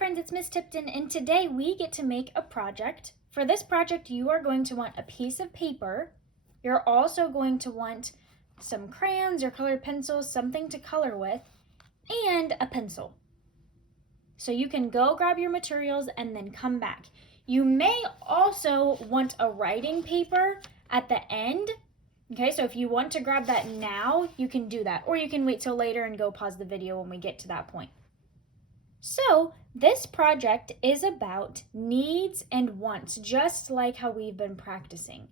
friends, it's Miss Tipton, and today we get to make a project. For this project, you are going to want a piece of paper. You're also going to want some crayons or colored pencils, something to color with, and a pencil. So you can go grab your materials and then come back. You may also want a writing paper at the end. Okay, so if you want to grab that now, you can do that. Or you can wait till later and go pause the video when we get to that point. So this project is about needs and wants, just like how we've been practicing.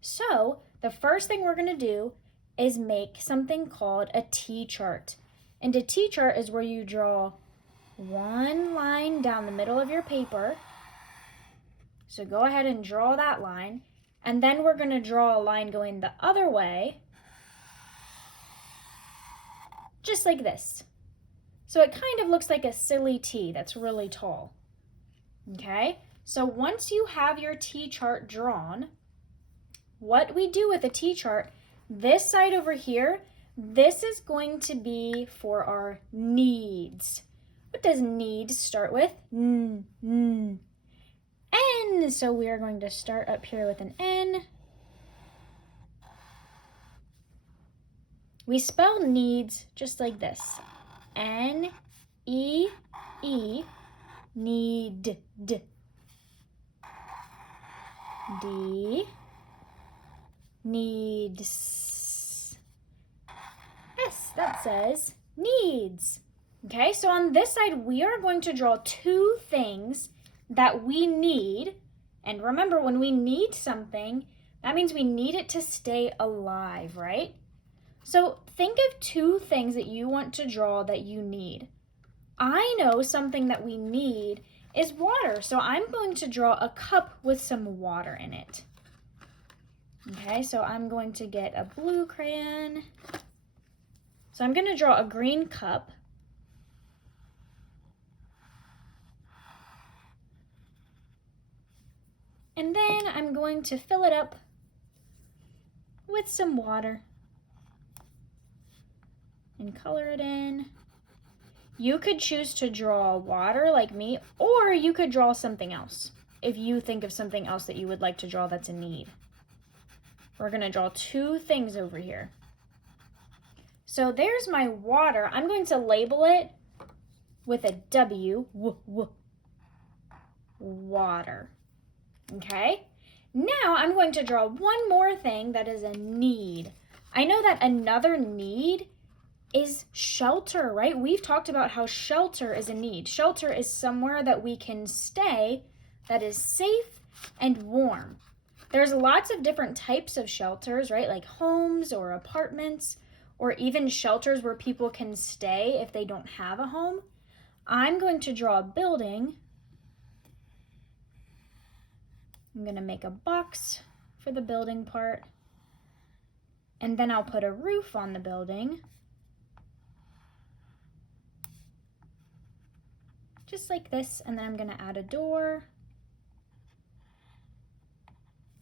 So the first thing we're going to do is make something called a T-chart. And a T-chart is where you draw one line down the middle of your paper. So go ahead and draw that line. And then we're going to draw a line going the other way, just like this. So it kind of looks like a silly T that's really tall. Okay, so once you have your T-chart drawn, what we do with a T-chart, this side over here, this is going to be for our needs. What does need start with? N. So we are going to start up here with an N. We spell needs just like this. N-E-E, need. D, needs. S, that says needs. Okay, so on this side, we are going to draw two things that we need. And remember, when we need something, that means we need it to stay alive, right? So think of two things that you want to draw that you need. I know something that we need is water, so I'm going to draw a cup with some water in it. Okay, so I'm going to get a blue crayon. So I'm going to draw a green cup. And then I'm going to fill it up with some water and color it in. You could choose to draw water like me, or you could draw something else if you think of something else that you would like to draw that's a need. We're going to draw two things over here. So there's my water. I'm going to label it with a W, water. Okay, now I'm going to draw one more thing that is a need. I know that another need is shelter, right? We've talked about how shelter is a need. Shelter is somewhere that we can stay that is safe and warm. There's lots of different types of shelters, right? Like homes or apartments, or even shelters where people can stay if they don't have a home. I'm going to draw a building. I'm going to make a box for the building part. And then I'll put a roof on the building. Just like this. And then I'm going to add a door.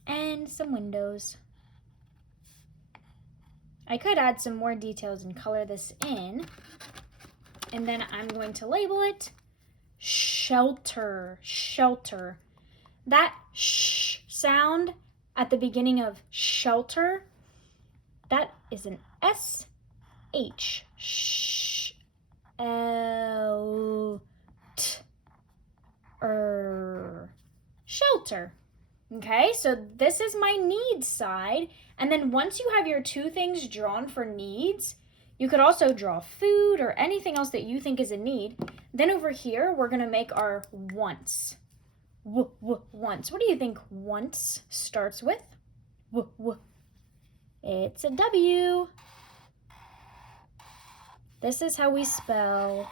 And some windows. I could add some more details and color this in. And then I'm going to label it shelter. Shelter. That sh sound at the beginning of shelter, that is an S-H. Sh-L-T-R. Shelter. Okay, so this is my needs side. And then once you have your two things drawn for needs, you could also draw food or anything else that you think is a need. Then over here, we're going to make our wants. Wants. What do you think wants starts with? It's a W. This is how we spell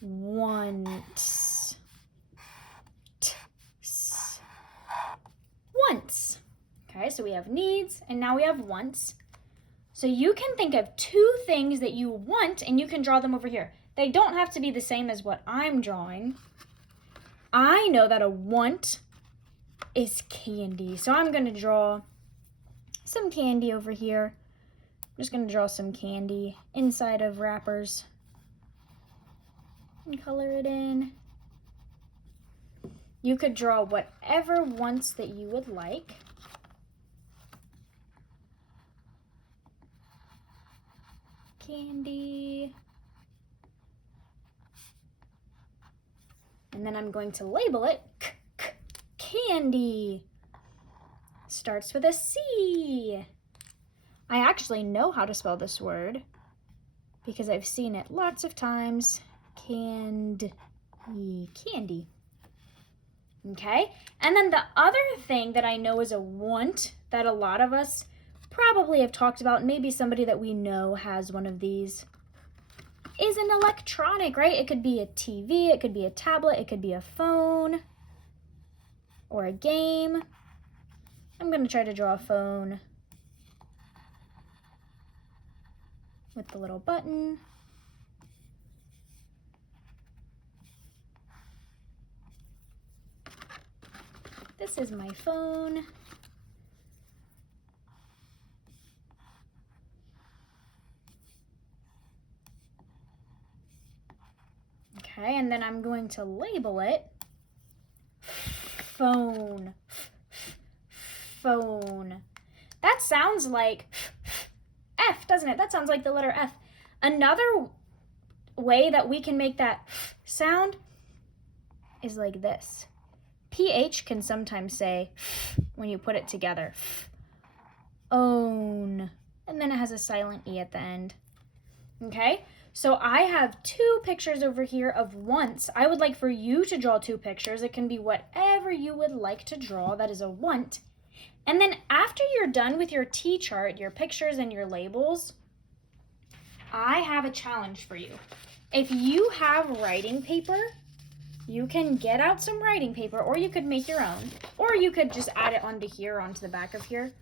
wants. Wants. Okay, so we have needs and now we have wants. So you can think of two things that you want and you can draw them over here. They don't have to be the same as what I'm drawing. I know that a want is candy, so I'm going to draw some candy over here. I'm just going to draw some candy inside of wrappers and color it in. You could draw whatever wants that you would like. Candy. And then I'm going to label it candy. Starts with a C. I actually know how to spell this word because I've seen it lots of times. Candy. Okay, and then the other thing that I know is a want that a lot of us probably have talked about, maybe somebody that we know has one of these, is an electronic, right? It could be a TV, it could be a tablet, it could be a phone, or a game. I'm going to try to draw a phone with the little button. This is my phone. Okay, and then I'm going to label it phone. Phone. That sounds like F, doesn't it? That sounds like the letter F. Another way that we can make that sound is like this. PH can sometimes say when you put it together. Own. And then it has a silent E at the end. Okay? So I have 2 pictures over here of wants. I would like for you to draw 2 pictures. It can be whatever you would like to draw. That is a want. And then after you're done with your T-chart, your pictures and your labels, I have a challenge for you. If you have writing paper, you can get out some writing paper, or you could make your own, or you could just add it onto here, onto the back of here.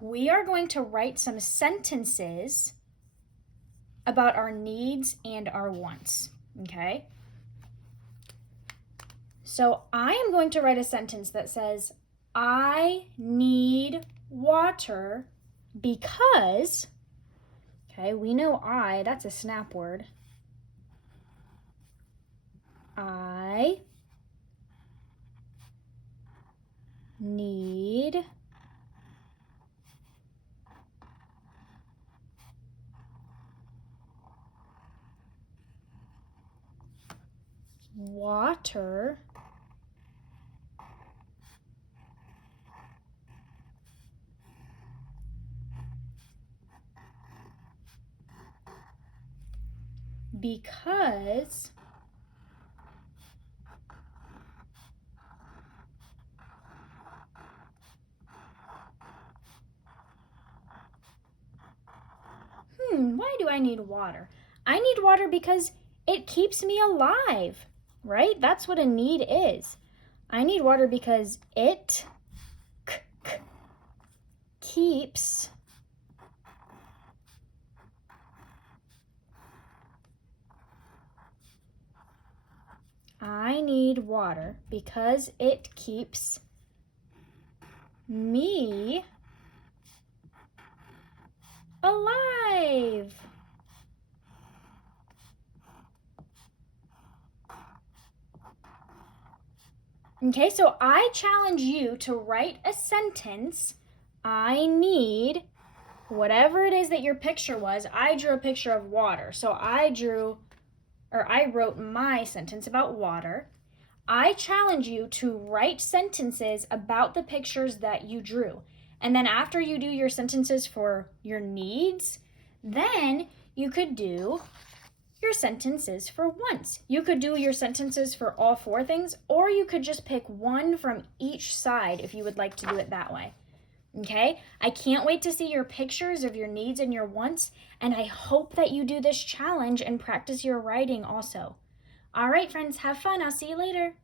We are going to write some sentences about our needs and our wants, okay? So I am going to write a sentence that says, I need water because, okay, we know that's a snap word. I need water because why do I need water? I need water because it keeps me alive, right? That's what a need is. I need water because it keeps I need water because it keeps me alive. Okay, so I challenge you to write a sentence. I need whatever it is that your picture was. I drew a picture of water. So I wrote my sentence about water. I challenge you to write sentences about the pictures that you drew. And then after you do your sentences for your needs, then you could do your sentences for wants. You could do your sentences for all 4 things, or you could just pick one from each side if you would like to do it that way. Okay? I can't wait to see your pictures of your needs and your wants, and I hope that you do this challenge and practice your writing also. All right, friends, have fun. I'll see you later.